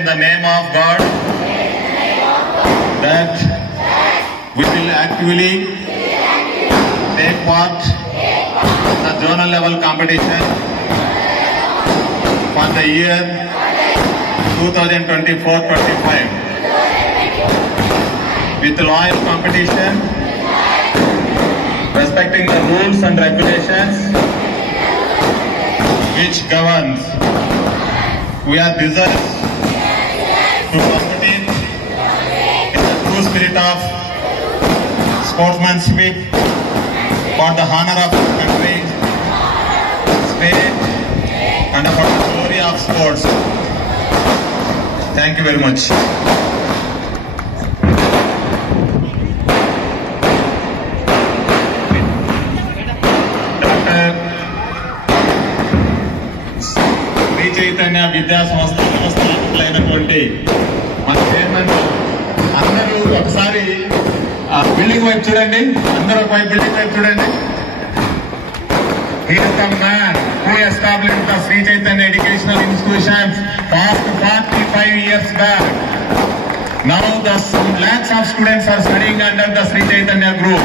in the name of God that we will actively take part in the zonal level competition for the year 2024-25 with loyal competition, respecting the rules and regulations which governs. We are deserved to compete in the true spirit of sportsmanship for the honor of our country, state, and for the glory of sports. Thank you very much. Shri చైతన్య విద్యా సంస్థ వ్యవస్థాపకులైనటువంటి మన చైర్మన్ అందరూ ఒకసారి బిల్డింగ్ వైపు చూడండి. అందరూ ఒక వైపు బిల్డింగ్ వైపు చూడండి. He is the man who established the Sri Chaitanya Educational Institutions past 45 years back. Now the lakhs of students are studying under the Sri Chaitanya group.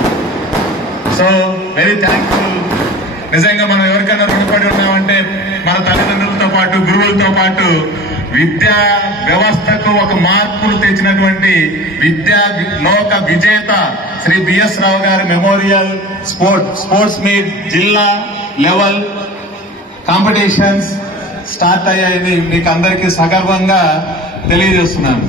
So very thankful. నిజంగా మనం ఎవరికైనా రుణపడి ఉన్నామంటే మన తల్లిదండ్రులతో పాటు గురువులతో పాటు విద్యా వ్యవస్థకు ఒక మార్పులు తెచ్చినటువంటి విద్యా లోక విజేత శ్రీ బిఎస్ రావు గారి మెమోరియల్ స్పోర్ట్స్ మీట్ జిల్లా లెవెల్ కాంపిటీషన్స్ స్టార్ట్ అయ్యాయని మీకు అందరికీ సగర్వంగా తెలియజేస్తున్నాను.